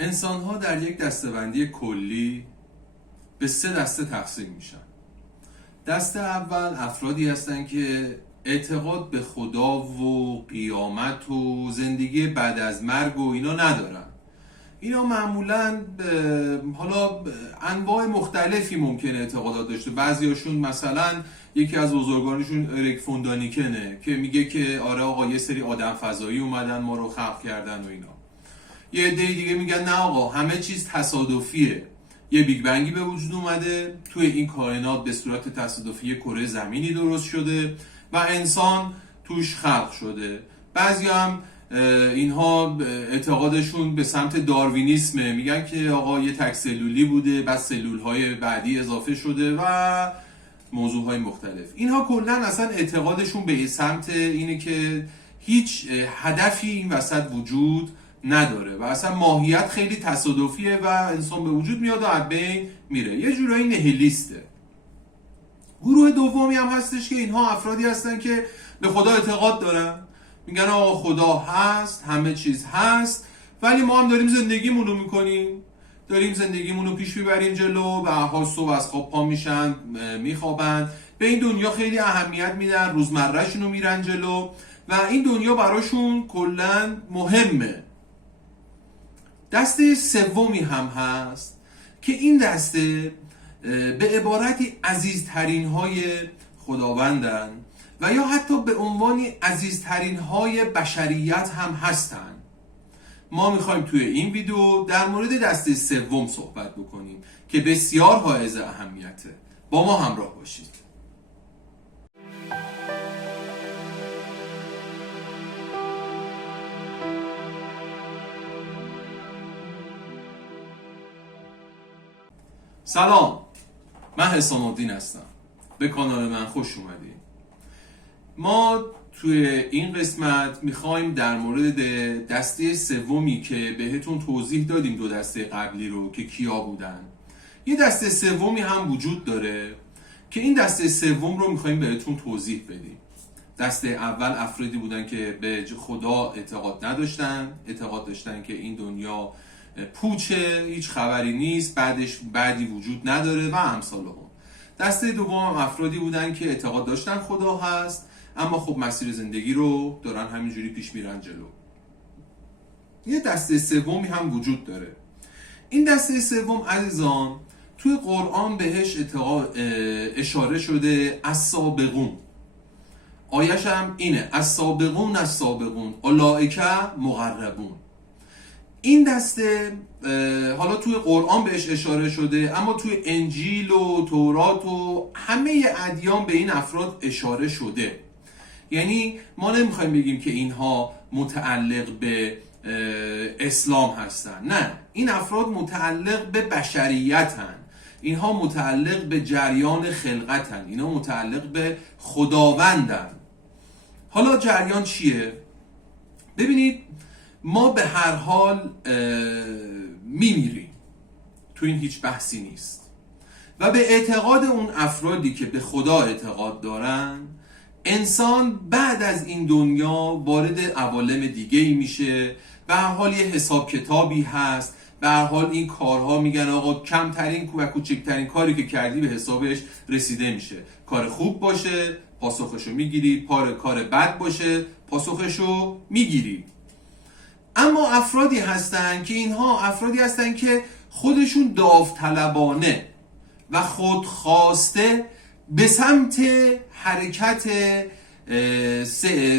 انسان‌ها در یک دسته‌بندی کلی به 3 دسته تقسیم میشن. دسته اول افرادی هستن که اعتقاد به خدا و قیامت و زندگی بعد از مرگ و اینا ندارن. اینا معمولاً حالا انواع مختلفی ممکنه اعتقادات داشته. بعضیاشون مثلا یکی از بزرگانشون اریک فون دانیکنه که میگه که آره آقا یه سری آدم فضایی اومدن ما رو خلق کردن و اینا. یه عده دیگه میگن نه آقا همه چیز تصادفیه، یه بیگ بنگی به وجود اومده، توی این کائنات به صورت تصادفی کره زمینی درست شده و انسان توش خلق شده. بعضی هم اینها اعتقادشون به سمت داروینیسمه، میگن که آقا یه تک سلولی بوده بعد سلولهای بعدی اضافه شده و موضوعهای مختلف. اینها کلا اصلا اعتقادشون به سمت اینه که هیچ هدفی این وسط وجود نداره و اصلا ماهیت خیلی تصادفیه و انسان به وجود میاد و از بین میره. یه جورایی نهیلیسته. گروه دومی هم هستش که اینها افرادی هستن که به خدا اعتقاد دارن، میگن آقا خدا هست، همه چیز هست، ولی ما هم داریم زندگیمون رو میکنیم، داریم زندگیمون رو پیش میبریم جلو. به هر حال صبح از خواب پا میشن، میخوابن، به این دنیا خیلی اهمیت میدن، روزمرهشون رو میرن جلو و این دنیا براشون کلا مهمه. دسته سومی هم هست که این دسته به عبارتی عزیزترین های خداوندن و یا حتی به عنوان عزیزترین های بشریت هم هستن. ما میخوایم توی این ویدیو در مورد دسته سوم صحبت بکنیم که بسیار حائز اهمیته. با ما همراه باشید. سلام، من حسام الدین هستم. به کانال من خوش اومدید. ما توی این قسمت میخوایم در مورد دسته سومی که بهتون توضیح دادیم، 2 دسته قبلی رو که کیا بودن، یه دسته سومی هم وجود داره که این دسته سوم رو میخوایم بهتون توضیح بدیم. دسته اول افرادی بودن که به خدا اعتقاد نداشتن، اعتقاد داشتن که این دنیا پوچه، هیچ خبری نیست، بعدی وجود نداره و امثال هم. دسته دوم هم افرادی بودن که اعتقاد داشتن خدا هست، اما خب مسیر زندگی رو دارن همینجوری پیش میرن جلو. یه دسته سومی هم وجود داره. این دسته سوم عزیزان توی قرآن بهش اشاره شده السابقون. آیش هم اینه السابقون السابقون اولئک مقربون. این دسته حالا توی قرآن بهش اشاره شده، اما توی انجیل و تورات و همه ادیان به این افراد اشاره شده. یعنی ما نمیخوایم بگیم که اینها متعلق به اسلام هستن، نه، این افراد متعلق به بشریتن، اینها متعلق به جریان خلقتن، اینها متعلق به خداوندن. حالا جریان چیه؟ ببینید، ما به هر حال میمیریم، تو این هیچ بحثی نیست و به اعتقاد اون افرادی که به خدا اعتقاد دارن، انسان بعد از این دنیا وارد عوالم دیگه ای میشه. به هر حال یه حساب کتابی هست، به هر حال این کارها میگن آقا کمترین و کوچکترین کاری که کردی به حسابش رسیده میشه. کار خوب باشه پاسخشو میگیری، کار بد باشه پاسخشو میگیری. اما افرادی هستن که اینها افرادی هستن که خودشون داوطلبانه و خودخواسته به سمت حرکت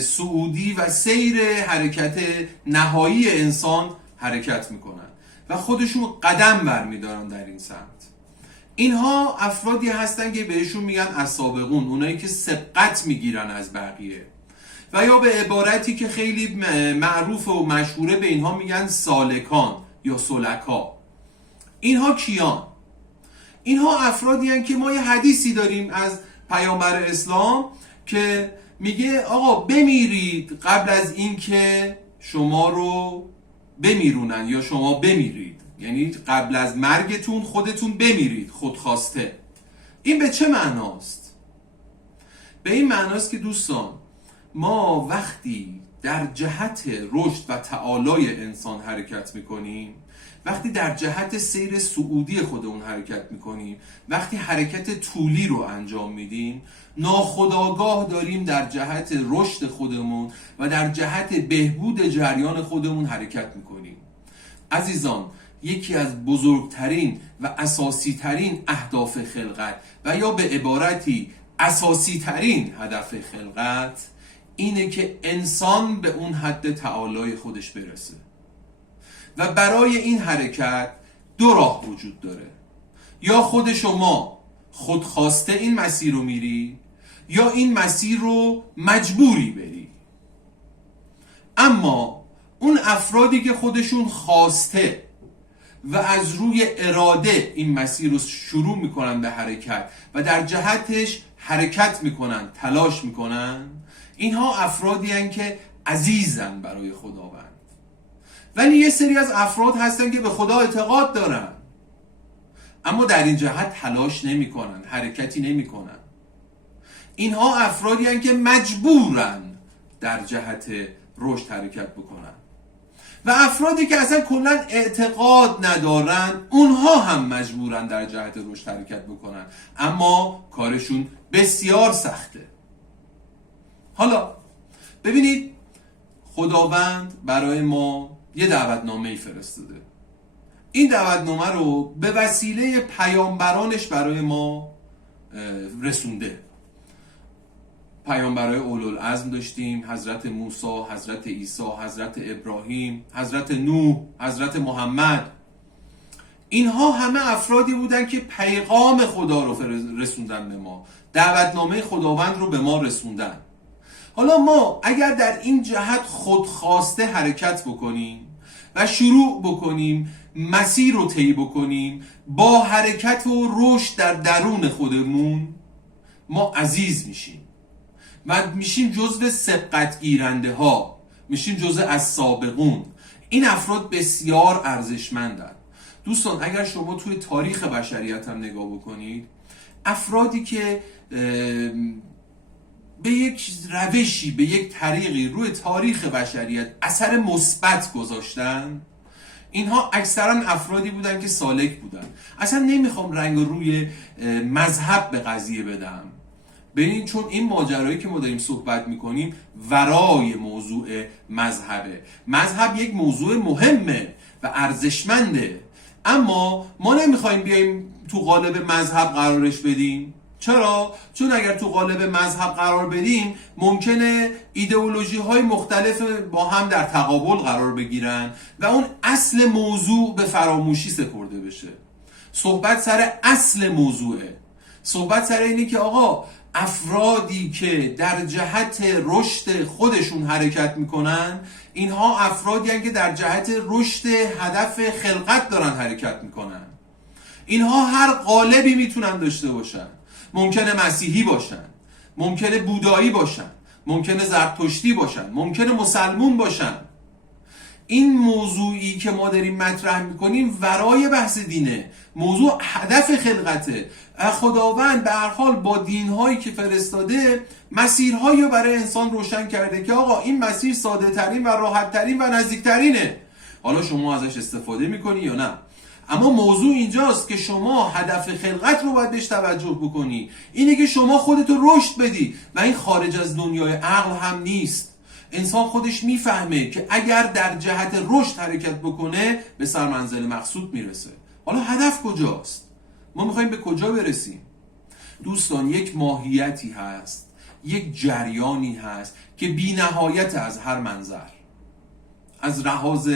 صعودی و سیر حرکت نهایی انسان حرکت میکنن و خودشون قدم برمیدارن در این سمت. اینها افرادی هستن که بهشون میگن السابقون، اونایی که سبقت میگیرن از بقیه، و یا به عبارتی که خیلی معروف و مشهوره به اینها میگن سالکان یا سلکا. اینها کیان؟ اینها افرادی هستند که ما یه حدیثی داریم از پیامبر اسلام که میگه آقا بمیرید قبل از این که شما رو بمیرونن یا شما بمیرید، یعنی قبل از مرگتون خودتون بمیرید خودخواسته. این به چه معناست؟ به این معناست که دوستان، ما وقتی در جهت رشد و تعالای انسان حرکت میکنیم، وقتی در جهت سیر صعودی خودمون حرکت میکنیم، وقتی حرکت طولی رو انجام میدیم، ناخودآگاه داریم در جهت رشد خودمون و در جهت بهبود جریان خودمون حرکت میکنیم. عزیزان، یکی از بزرگترین و اساسی ترین اهداف خلقت و یا به عبارتی اساسی ترین هدف خلقت اینه که انسان به اون حد تعالی خودش برسه و برای این حرکت دو راه وجود داره. یا خود شما خودخواسته این مسیر رو میری یا این مسیر رو مجبوری بری. اما اون افرادی که خودشون خواسته و از روی اراده این مسیر رو شروع میکنن به حرکت و در جهتش حرکت میکنن، تلاش میکنن، اینها افرادی هستند که عزیزن برای خداوند. ولی یه سری از افراد هستن که به خدا اعتقاد دارن اما در این جهت تلاش نمیکنن، حرکتی نمیکنن. اینها افرادی هستند که مجبورن در جهت رشد حرکت بکنن و افرادی که اصلا کلا اعتقاد ندارن اونها هم مجبورن در جهت رشد حرکت بکنن اما کارشون بسیار سخته. حالا ببینید، خداوند برای ما یه دعوتنامه فرستاده. این دعوتنامه رو به وسیله پیامبرانش برای ما رسونده. پیامبرای اولوالعزم داشتیم، حضرت موسی، حضرت عیسی، حضرت ابراهیم، حضرت نوح، حضرت محمد. اینها همه افرادی بودن که پیغام خدا رو رسوندن به ما، دعوتنامه خداوند رو به ما رسوندن. حالا ما اگر در این جهت خودخواسته حرکت بکنیم و شروع بکنیم مسیر رو طی بکنیم با حرکت و رشد در درون خودمون، ما عزیز میشیم و میشیم جزو سبقت گیرنده ها، میشیم جزو از سابقون. این افراد بسیار ارزشمندند. دوستان، اگر شما توی تاریخ بشریت هم نگاه بکنید، افرادی که به یک روشی، به یک طریقی روی تاریخ بشریت اثر مثبت گذاشتن، اینها اکثرا افرادی بودن که سالک بودن. اصلا نمیخوام رنگ روی مذهب به قضیه بدم، ببینید، چون این ماجرایی که ما داریم صحبت میکنیم ورای موضوع مذهبه. مذهب یک موضوع مهمه و ارزشمنده، اما ما نمیخوایم بیایم تو قالب مذهب قرارش بدیم. چرا؟ چون اگر تو قالب مذهب قرار بدیم ممکنه ایدئولوژی های مختلف با هم در تقابل قرار بگیرن و اون اصل موضوع به فراموشی سپرده بشه. صحبت سر اصل موضوعه. صحبت سر اینه که آقا، افرادی که در جهت رشد خودشون حرکت میکنن، اینها افرادی هستند که در جهت رشد هدف خلقت دارن حرکت میکنن. اینها هر قالبی میتونن داشته باشن. ممکنه مسیحی باشن، ممکنه بودایی باشن، ممکنه زرتشتی باشن، ممکنه مسلمون باشن. این موضوعی که ما داریم مطرح میکنیم ورای بحث دینه، موضوع هدف خلقته. خداوند به هر حال با دینهایی که فرستاده مسیرهایی رو برای انسان روشن کرده که آقا این مسیر ساده ترین و راحت ترین و نزدیک ترینه. حالا شما ازش استفاده میکنی یا نه؟ اما موضوع اینجاست که شما هدف خلقت رو باید بهش توجه بکنی. اینه که شما خودتو رشد بدی و این خارج از دنیای عقل هم نیست. انسان خودش میفهمه که اگر در جهت رشد حرکت بکنه به سرمنزل مقصود میرسه. حالا هدف کجاست؟ ما میخوایم به کجا برسیم؟ دوستان، یک ماهیتی هست، یک جریانی هست که بی نهایت از هر منظر، از لحاظ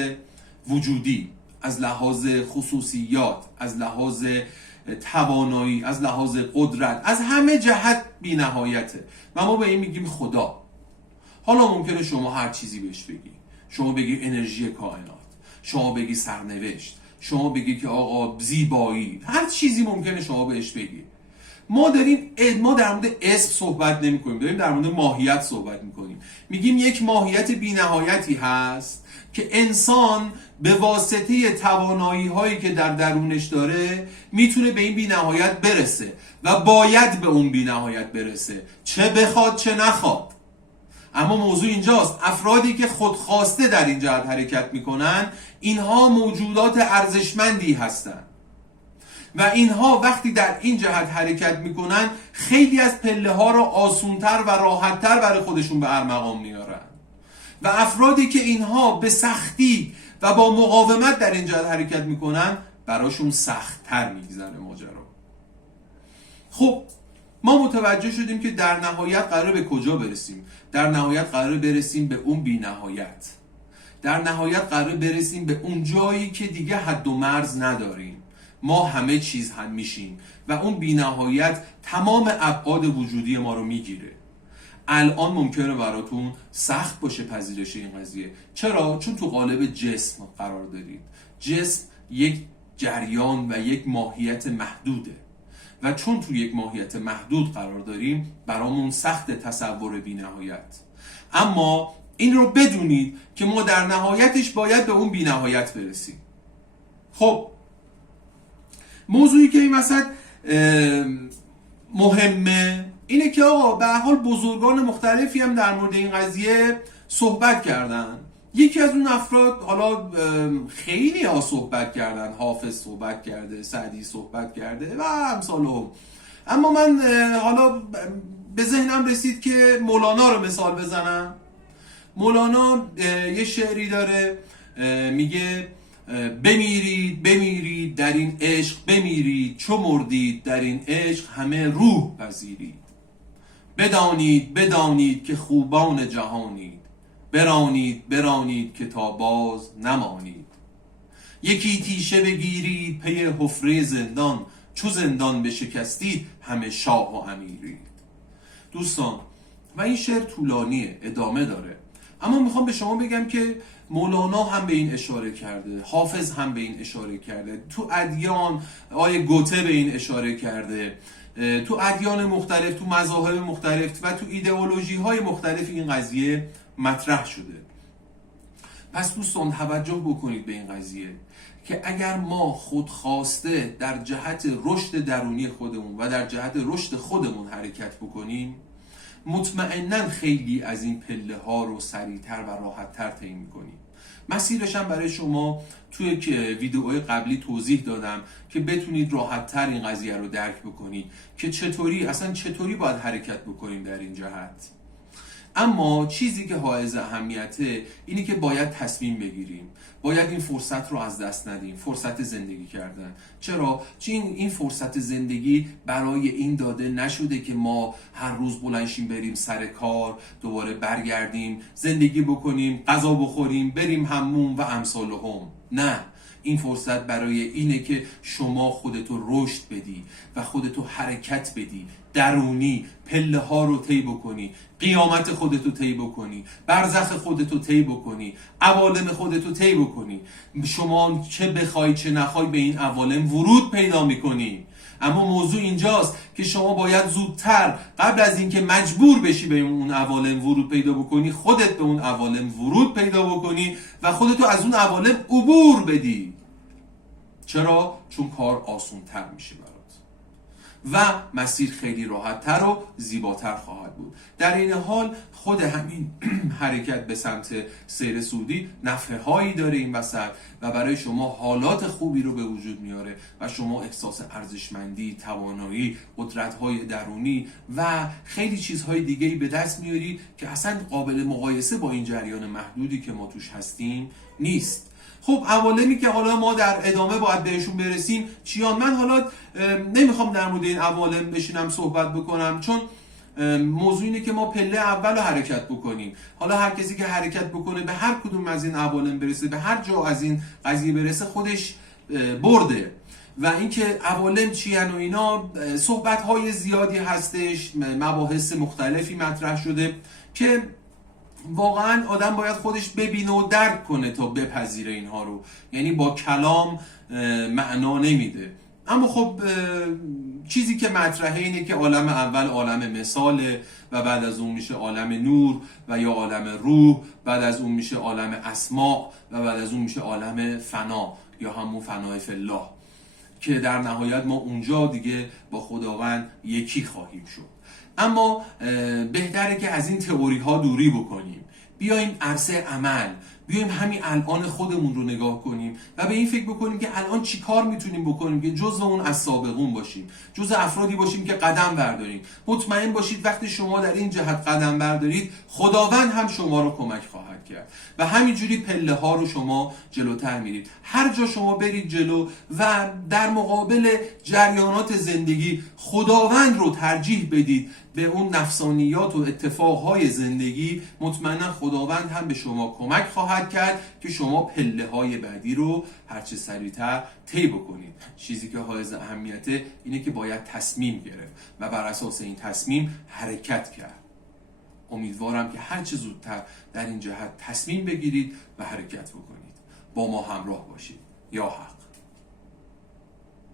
وجودی، از لحاظ خصوصیات، از لحاظ توانایی، از لحاظ قدرت، از همه جهت بی نهایته و ما به این میگیم خدا. حالا ممکنه شما هر چیزی بهش بگی. شما بگی انرژی کائنات، شما بگی سرنوشت، شما بگی که آقا زیبایی، هر چیزی ممکنه شما بهش بگی. ما در مورد اسم صحبت نمی کنیم، داریم در مورد ماهیت صحبت میکنیم. میگیم یک ماهیت بی نهایتی هست که انسان به واسطه توانایی هایی که در درونش داره میتونه به این بی نهایت برسه و باید به اون بی نهایت برسه، چه بخواد چه نخواد. اما موضوع اینجاست، افرادی که خودخواسته در این جهت حرکت میکنن اینها موجودات ارزشمندی هستند و اینها وقتی در این جهت حرکت میکنن خیلی از پله ها را آسونتر و راحتتر برای خودشون به ارمغان میارن و افرادی که اینها به سختی و با مقاومت در این جهت حرکت میکنن براشون سختتر میگذره ماجرا. خب ما متوجه شدیم که در نهایت قراره به کجا برسیم؟ در نهایت قراره برسیم به اون بی نهایت. در نهایت قراره برسیم به اون جایی که دیگه حد و مرز نداریم، ما همه چیز هم میشیم و اون بی نهایت تمام ابعاد وجودی ما رو میگیره. الان ممکنه براتون سخت باشه پذیرش این قضیه. چرا؟ چون تو قالب جسم قرار دارید. جسم یک جریان و یک ماهیت محدوده و چون تو یک ماهیت محدود قرار داریم برامون سخت تصور بی نهایت. اما این رو بدونید که ما در نهایتش باید به اون بی نهایت برسیم. خب موضوعی که این وسط مهمه اینه که آقا به هر حال بزرگان مختلفی هم در مورد این قضیه صحبت کردن. یکی از اون افراد، حالا خیلی ها صحبت کردن، حافظ صحبت کرده، سعدی صحبت کرده و امثال هم. اما من حالا به ذهنم رسید که مولانا رو مثال بزنم. مولانا یه شعری داره میگه بمیرید بمیرید در این عشق بمیرید، چو مردید در این عشق همه روح پذیرید. بدانید بدانید که خوبان جهانید، برانید برانید که تا باز نمانید. یکی تیشه بگیرید پی حفره زندان، چو زندان بشکستید همه شاه و امیرید. دوستان و این شعر طولانیه، ادامه داره، اما میخوام به شما بگم که مولانا هم به این اشاره کرده، حافظ هم به این اشاره کرده، تو ادیان آیه گوته به این اشاره کرده، تو ادیان مختلف، تو مذاهب مختلف و تو ایدئولوژی های مختلف این قضیه مطرح شده. پس دوستان توجه بکنید به این قضیه که اگر ما خودخواسته در جهت رشد درونی خودمون و در جهت رشد خودمون حرکت بکنیم، مطمئناً خیلی از این پله ها رو سریعتر و راحتتر طی می‌کنیم. مسیرش هم برای شما توی ویدئوهای قبلی توضیح دادم که بتونید راحتتر این قضیه رو درک بکنید که چطوری باید حرکت بکنیم در این جهت. اما چیزی که حائز اهمیته اینه که باید تصمیم بگیریم، باید این فرصت رو از دست ندیم، فرصت زندگی کردن. چرا؟ چون این فرصت زندگی برای این داده نشده که ما هر روز بلنشیم بریم سر کار، دوباره برگردیم زندگی بکنیم، غذا بخوریم، بریم حموم و امثال هم. نه، این فرصت برای اینه که شما خودتو رشد بدی و خودتو حرکت بدی، درونی پله ها رو طی بکنی، قیامت خودتو طی بکنی، برزخ خودتو طی بکنی، عوالم خودتو طی بکنی. شما چه بخوای چه نخوای به این عوالم ورود پیدا میکنی. اما موضوع اینجاست که شما باید زودتر قبل از اینکه مجبور بشی به اون عوالم ورود پیدا بکنی، خودت به اون عوالم ورود پیدا بکنی و خودتو از اون عوالم عبور بدی. چرا؟ چون کار آسان‌تر میشه برات و مسیر خیلی راحت‌تر و زیباتر خواهد بود. در این حال خود همین حرکت به سمت سیر سعودی نفع‌هایی داره این وسط و برای شما حالات خوبی رو به وجود میاره و شما احساس ارزشمندی، توانایی، قدرت‌های درونی و خیلی چیزهای دیگه‌ای به دست میاری که اصلا قابل مقایسه با این جریان محدودی که ما توش هستیم نیست. خب عوالمی که حالا ما در ادامه باید بهشون برسیم چیان؟ من حالا نمیخوام در مورد این عوالم بشینم صحبت بکنم، چون موضوع اینه که ما پله اول رو حرکت بکنیم. حالا هر کسی که حرکت بکنه به هر کدوم از این عوالم برسه، به هر جا از این قضیه برسه، خودش برده. و اینکه عوالم چی ان و اینا صحبت‌های زیادی هستش، مباحث مختلفی مطرح شده که واقعا آدم باید خودش ببینه و درک کنه تا بپذیره اینها رو. یعنی با کلام معنا نمیده. اما خب چیزی که مطرحه اینه که عالم اول عالم مثاله و بعد از اون میشه عالم نور و یا عالم روح، بعد از اون میشه عالم اسماء و بعد از اون میشه عالم فنا یا همون فنای فی الله، که در نهایت ما اونجا دیگه با خداوند یکی خواهیم شد. اما بهتره که از این تئوری ها دوری بکنیم، بیایم عرصه عمل، بیایم همین الان خودمون رو نگاه کنیم و به این فکر بکنیم که الان چی کار میتونیم بکنیم که جزو اون از سابقون باشیم، جزو افرادی باشیم که قدم برداریم. مطمئن باشید وقتی شما در این جهت قدم بردارید، خداوند هم شما رو کمک خواهد کرد و همینجوری پله ها رو شما جلوتر میرید. هر جا شما برید جلو و در مقابل جریانات زندگی خداوند رو ترجیح بدید به اون نفسانیات و اتفاقهای زندگی، مطمئنا خداوند هم به شما کمک خواهد کرد که شما پله های بعدی رو هرچه سریعتر طی بکنید. چیزی که حائز اهمیته اینه که باید تصمیم گرفت و بر اساس این تصمیم حرکت کرد. امیدوارم که هرچه زودتر در این جهت تصمیم بگیرید و حرکت بکنید. با ما همراه باشید. یا حق.